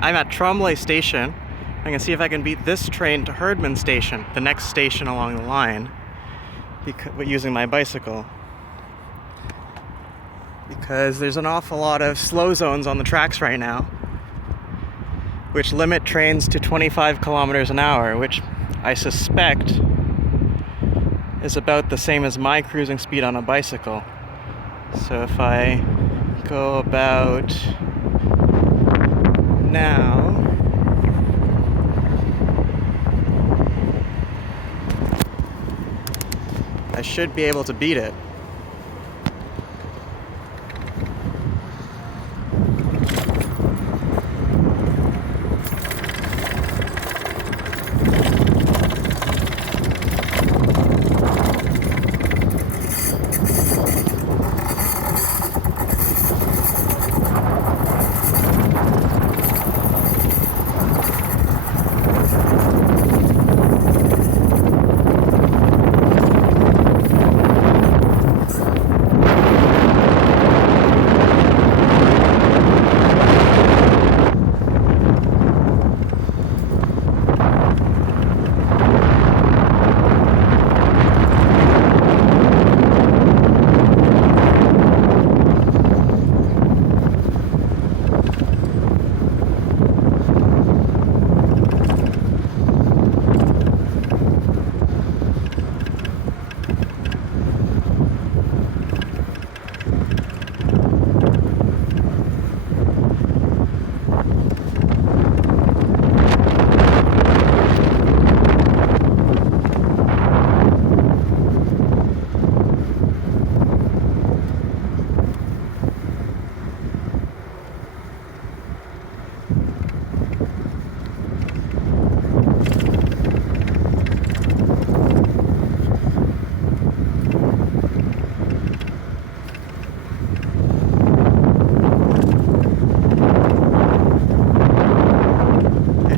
I'm at Tremblay station. I'm gonna see if I can beat this train to Hurdman station, the next station along the line, using my bicycle. Because there's an awful lot of slow zones on the tracks right now, which limit trains to 25 kilometers an hour, which I suspect is about the same as my cruising speed on a bicycle. So if I go about now, I should be able to beat it.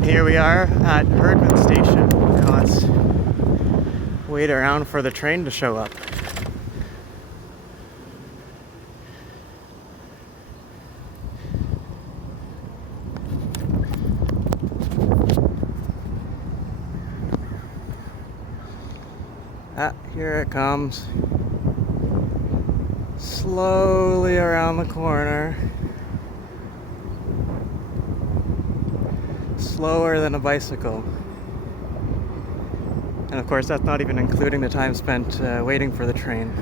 Here we are at Hurdman station. Now let's wait around for the train to show up. Here it comes. Slowly around the corner. Slower than a bicycle. And of course, that's not even including the time spent waiting for the train.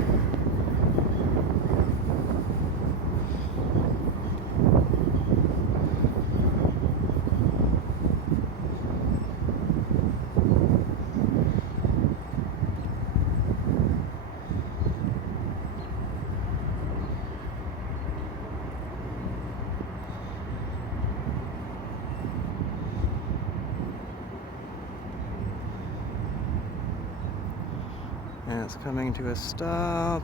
And it's coming to a stop.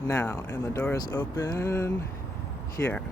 Now, and the door is open here.